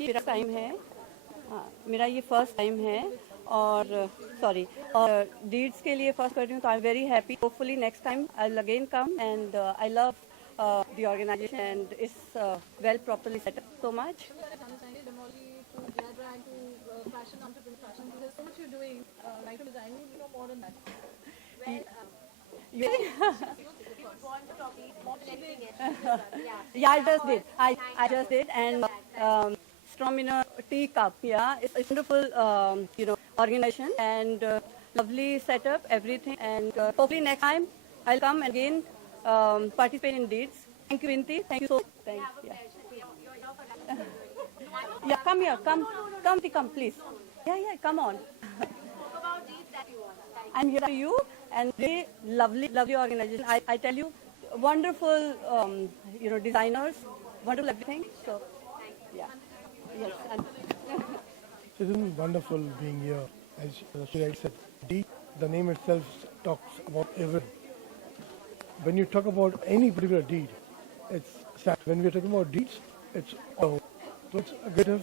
ये मेरा टाइम है। मेरा ये फर्स्ट टाइम है और सॉरी और डीड्स के लिए फर्स्ट कर रही हूँ तो I am very happy. Hopefully next time I will again come and I love the organization and it's well properly set up so much. Yeah, I just did. I just did and Storm in a teacup. Yeah, it's wonderful. Organization and lovely setup, everything. And hopefully next time I'll come again participate in deeds. Thank you, Vinti. Thank you so much. Thanks. Yeah. Yeah, come here. Come, please. Yeah, come on. I'm here for you and really lovely organization. I tell you, wonderful, designers, wonderful everything. So, yeah. Yes. It's been wonderful being here. As Shreya said, deed, the name itself talks about everything. When you talk about any particular deed, it's sad. When we're talking about deeds, it's all. So it's a good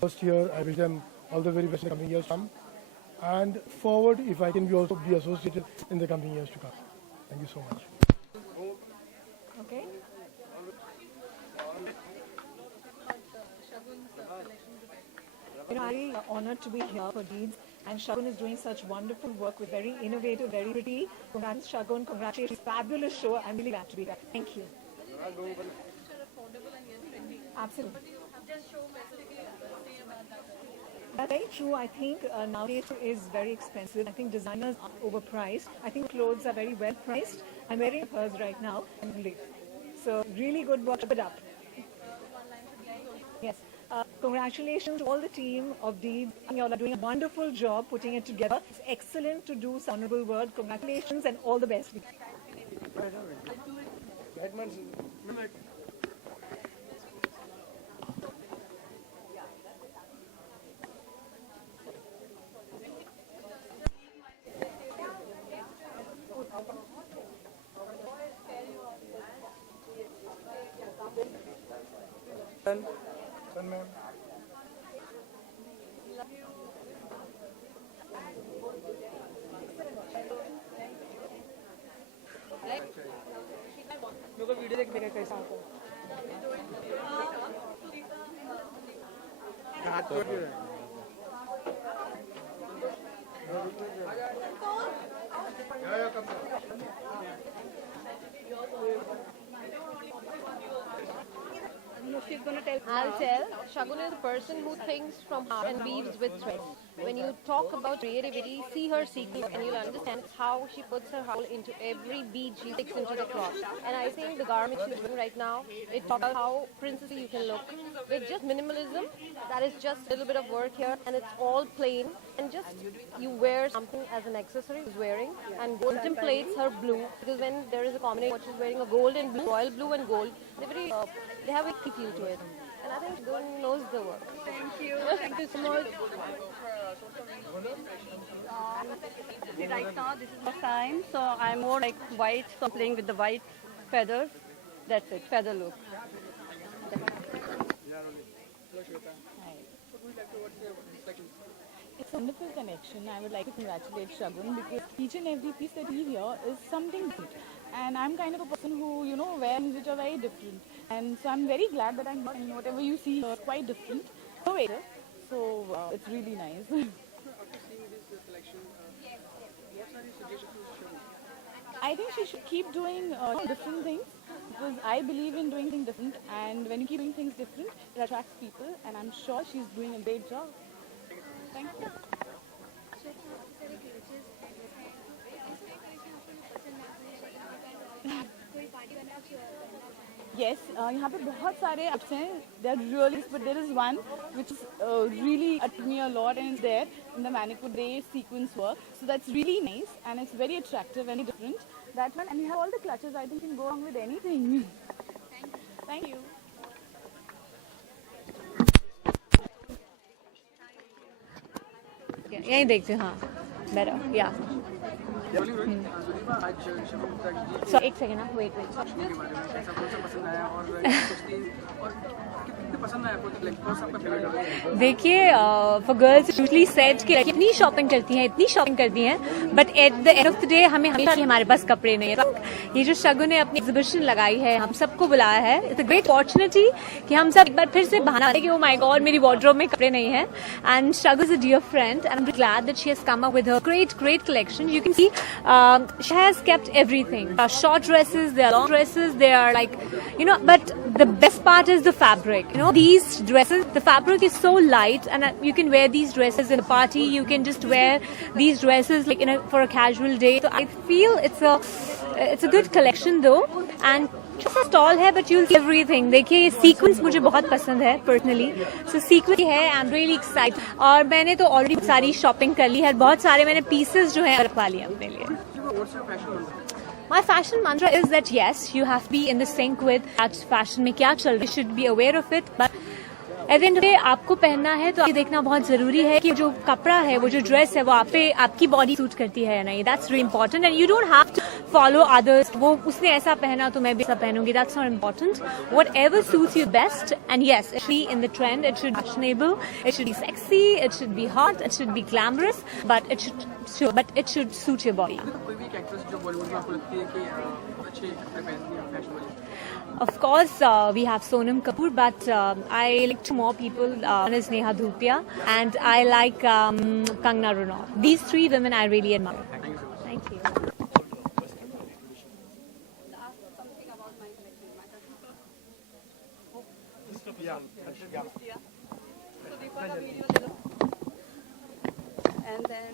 first year. I wish them all the very best in the coming years come. And forward, if I can also be associated in the coming years to come. Thank you so much. Okay. I'm very honored to be here for Deeds, and Shagun is doing such wonderful work with very innovative, very pretty. Congrats, Shagun. Congratulations. Fabulous show. I'm really glad to be here. Thank you. Absolutely. That's very true. I think nowadays it is very expensive. I think designers are overpriced. I think clothes are very well priced. I'm wearing hers right now. So really good work. Keep it up. Yes. Congratulations to all the team of Deeds. You all are doing a wonderful job putting it together. It's excellent to do some honorable word. Congratulations and all the best. मेरे को video देख देगा कैसा होता She's going to tell. I'll tell. Shagun is a person who thinks from heart and weaves with thread. When you talk about creativity, see her secret and you'll understand how she puts her heart into every bead she sticks into the cloth. And I think the garment she's wearing right now, it talks about how princessy you can look. With just minimalism, that is just a little bit of work here and it's all plain. And just you wear something as an accessory she's wearing and contemplates her blue. Because when there is a combination, what she's wearing a gold and blue, royal blue and gold, they have a key feel to it. And I think Shagun knows the work. Thank you. Thank you so much. Right now, this is my time, so I'm more like white, so I'm playing with the white feathers. That's it, feather look. It's a wonderful connection. I would like to congratulate Shagun because each and every piece that we hear is something different. And I'm kind of a person who, wears things which are very different. And so I'm very glad that I'm here and whatever you see here is quite different. So it's really nice. After seeing this collection, what are your suggestions to Shagun? I think she should keep doing different things because I believe in doing things different. And when you keep doing things different, it attracts people. And I'm sure she's doing a great job. Thank you. Yes, यहाँ पे बहुत सारे apps हैं. They're really, but there is one which is really attracted me a lot, and it's there in the Manipur Day sequence work. So that's really nice, and it's very attractive and different. That one, and you have all the clutches. I think can go wrong with anything. Thank you. यहीं देखते हैं, हाँ better या जुलीबा आज शबनम मुक्ता जी सो एक second ना wait के बारे में कैसा कौन सा पसंद आया और क्या सोचती हैं और कितने पसंद आया आपको, लाइक कौन सा आपका फेवरेट है? देखिए फॉर गर्ल्स यूजली सेट कि इतनी शॉपिंग करती हैं but at the end of the day हमें हमेशा कि हमारे पास कपड़े नहीं है। तो ये जो शगुन ने अपनी एग्जीबिशन लगाई है, हम सबको बुलाया है, इट्स अ ग्रेट अपॉर्चुनिटी कि हम सब एक बार फिर से बहाना कि ओ माय गॉड मेरी वार्डरोब में कपड़े नहीं है। And Shagu is a dear friend and I am glad that she has come up with her great collection. You can see she has kept everything. Short dresses, they are long dresses, they are like, you know, but the best part is the fabric. You know, these dresses, the fabric is so light and you can wear these dresses in a party. You can just wear these dresses like for a casual day. So I feel it's a good collection though. And छोटा stall है but you'll see everything. देखिए ये sequence मुझे बहुत पसंद है personally, सो sequence है, I am really excited. और मैंने तो ऑलरेडी सारी शॉपिंग कर ली है, बहुत सारे मैंने पीसेस जो है रखवा लिए अपने लिए। My fashion mantra is that yes, you have to be in the sync with fashion में क्या चल रहा है, should be aware of it, but at the end of the day आपको पहनना है तो ये देखना बहुत जरूरी है कि जो कपड़ा है, वो जो ड्रेस है, वो आपकी बॉडी सूट करती है या नहीं। That's very important and you don't have to follow others. वो उसने ऐसा पहना तो मैं भी ऐसा पहनूंगी, that's not important. Whatever suits you best and yes it be in the trend, it should fashionable, it should be sexy, it should be hot, it should be glamorous, but it should suit your body. कोई भी actress जो बॉलीवुड में आपको लगती है कि अच्छे कपड़े पहनती है फैशन वाली? Of course, we have Sonam Kapoor, but I like two more people. One is Neha Dhupia, and I like Kangna Ranaut. These three women I really admire. Thank you. And then